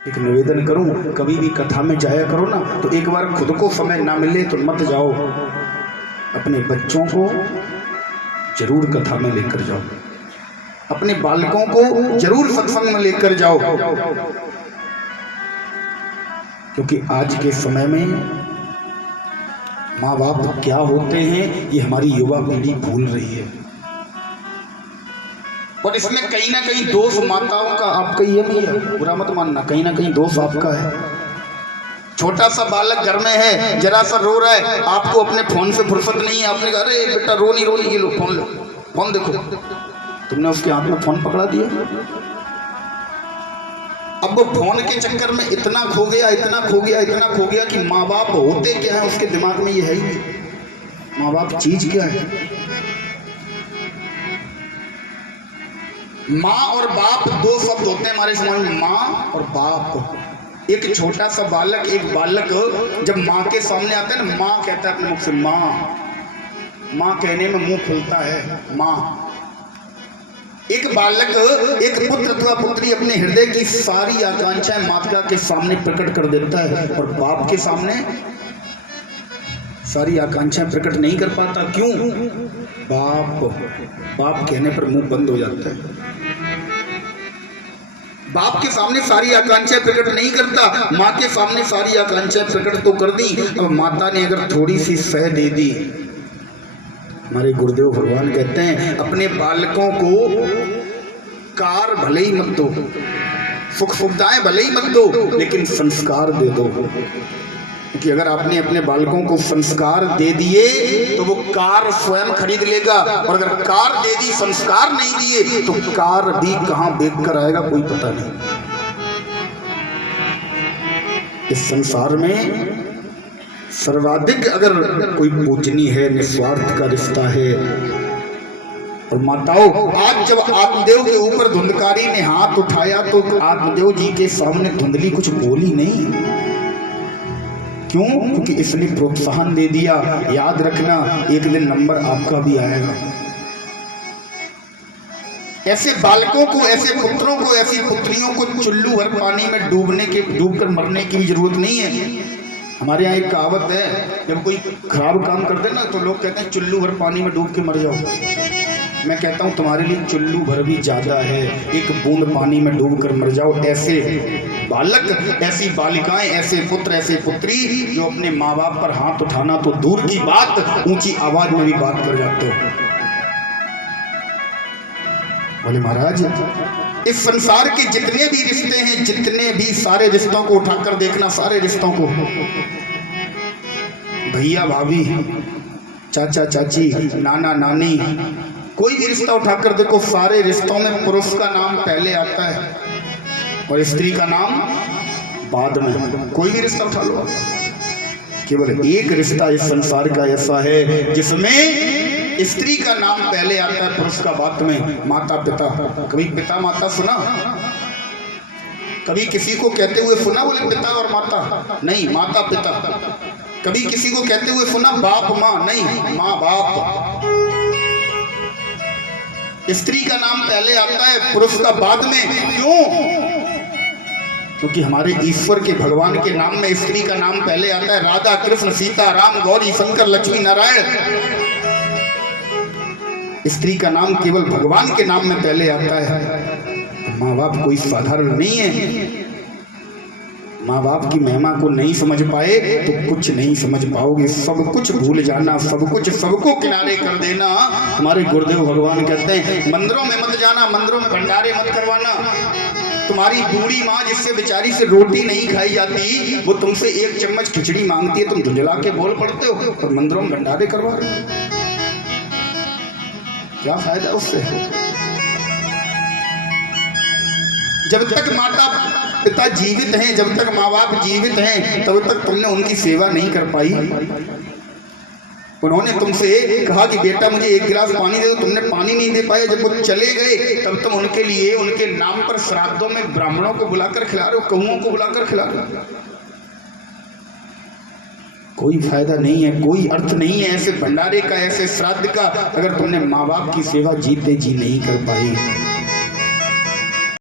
एक निवेदन करूं, कभी भी कथा में जाया करो ना तो एक बार खुद को समय ना मिले तो मत जाओ, अपने बच्चों को जरूर कथा में लेकर जाओ, अपने बालकों को जरूर सत्संग में लेकर जाओ। क्योंकि आज के समय में माँ बाप क्या होते हैं ये हमारी युवा पीढ़ी भूल रही है। और इसमें कहीं ना कहीं दोष माताओं का, आपका ये नहीं है, बुरा मत मानना, कहीं ना कहीं दोष आपका है। छोटा सा बालक घर में है, जरा सा रो रहा है, आपको अपने फोन से फुर्सत नहीं है, आपने कहा अरे बेटा रो नहीं, ये लो फोन देखो, तुमने उसके हाथ में फोन पकड़ा दिया। अब वो फोन के चक्कर में इतना खो गया कि माँ बाप होते क्या है उसके दिमाग में ये है ही नहीं। माँ बाप चीज क्या है? माँ और बाप दो शब्द होते हैं हमारे समाज में, माँ और बाप। एक छोटा सा बालक, एक बालक जब माँ के सामने आता है ना, माँ कहता है अपने मुख से माँ, माँ कहने में मुंह खुलता है माँ। एक बालक, एक पुत्र अथवा पुत्री अपने हृदय की सारी आकांक्षाएं माता के सामने प्रकट कर देता है, और बाप के सामने सारी आकांक्षाएं प्रकट नहीं कर पाता। क्यों? बाप कहने पर मुंह बंद हो जाता है। बाप के सामने सारी आकांक्षाएं प्रकट नहीं करता, माँ के सामने सारी आकांक्षाएं प्रकट तो कर दी। अब माता ने अगर थोड़ी सी सह दे दी, हमारे गुरुदेव भगवान कहते हैं अपने बालकों को कार भले ही मत दो, सुख सुविधाएं भले ही मत दो, लेकिन संस्कार दे दो। क्योंकि अगर आपने अपने बालकों को संस्कार दे दिए तो वो कार स्वयं खरीद लेगा, और अगर कार दे दी संस्कार नहीं दिए तो कार भी कहां बेच कर आएगा कोई पता नहीं। इस संसार में सर्वाधिक अगर कोई पूजनी है, निस्वार्थ का रिश्ता है। और माताओं, आज जब आत्मदेव के ऊपर धुंधकारी ने हाथ उठाया तो आत्मदेव जी के सामने धुंधली कुछ बोली नहीं। क्यों? क्योंकि इसने प्रोत्साहन दे दिया, याद रखना एक दिन नंबर आपका भी आएगा। ऐसे बालकों को, ऐसे पुत्रों को, ऐसी पुत्रियों को चुल्लू भर पानी में डूबकर मरने की भी जरूरत नहीं है। हमारे यहाँ एक कहावत है, जब कोई खराब काम करते हैं ना तो लोग कहते हैं चुल्लू भर पानी में डूब के मर जाओ। मैं कहता हूँ तुम्हारे लिए चुल्लू भर भी ज्यादा है, एक बूंद पानी में डूब कर मर जाओ। ऐसे बालक, ऐसी बालिकाएं, ऐसे पुत्र, ऐसे पुत्री जो अपने माँ बाप पर हाथ उठाना तो दूर की बात, ऊंची आवाज में भी बात कर जाते हो। बोले महाराज, इस संसार के जितने भी रिश्ते हैं, जितने भी सारे रिश्तों को उठाकर देखना, सारे रिश्तों को, भैया भाभी, चाचा चाची, नाना नानी, कोई भी रिश्ता उठाकर देखो, सारे रिश्तों में पुरुष का नाम पहले आता है और स्त्री का नाम बाद में। कोई भी रिश्ता उठा लो, केवल एक रिश्ता इस संसार का ऐसा है जिसमें स्त्री का नाम पहले आता है, पुरुष का बाद में। माता पिता, कभी पिता माता सुना? कभी किसी को कहते हुए सुना बोले पिता और माता? नहीं, माता पिता। कभी किसी को कहते हुए सुना बाप माँ? नहीं, माँ बाप। स्त्री का नाम पहले आता है, पुरुष का बाद में। क्यों? क्योंकि हमारे ईश्वर के, भगवान के नाम में स्त्री का नाम पहले आता है। राधा कृष्ण सीता राम गौरी शंकर लक्ष्मी नारायण, स्त्री का नाम केवल भगवान के नाम में पहले आता है। माँ बाप कोई साधारण नहीं है। माँ बाप की महिमा को नहीं समझ पाए तो कुछ नहीं समझ पाओगे। सब कुछ भूल जाना, सब कुछ सबको किनारे कर देना। हमारे गुरुदेव भगवान कहते हैं मंदिरों में मत जाना, मंदिरों में भंडारे मत करवाना। तुम्हारी बूढ़ी माँ जिससे बेचारी से रोटी नहीं खाई जाती, वो तुमसे एक चम्मच खिचड़ी मांगती है, तुम झुंझला के बोल पड़ते हो और मंदिरों में भंडारे करवा रहे हो। क्या फायदा उससे? जब तक माता पिता जीवित हैं, जब तक माँ बाप जीवित हैं, तब तक तुमने उनकी सेवा नहीं कर पाई। उन्होंने तुमसे कहा कि बेटा मुझे एक गिलास पानी दे दो, तुमने पानी नहीं दे पाए। जब वो चले गए तब तुम उनके लिए, उनके नाम पर श्राद्धों में ब्राह्मणों को बुलाकर खिला रहे हो, कहुओं को बुलाकर खिला रहे हो। कोई फायदा नहीं है, कोई अर्थ नहीं है ऐसे भंडारे का, ऐसे श्राद्ध का, अगर तुमने माँ बाप की सेवा जीते जी नहीं कर पाई।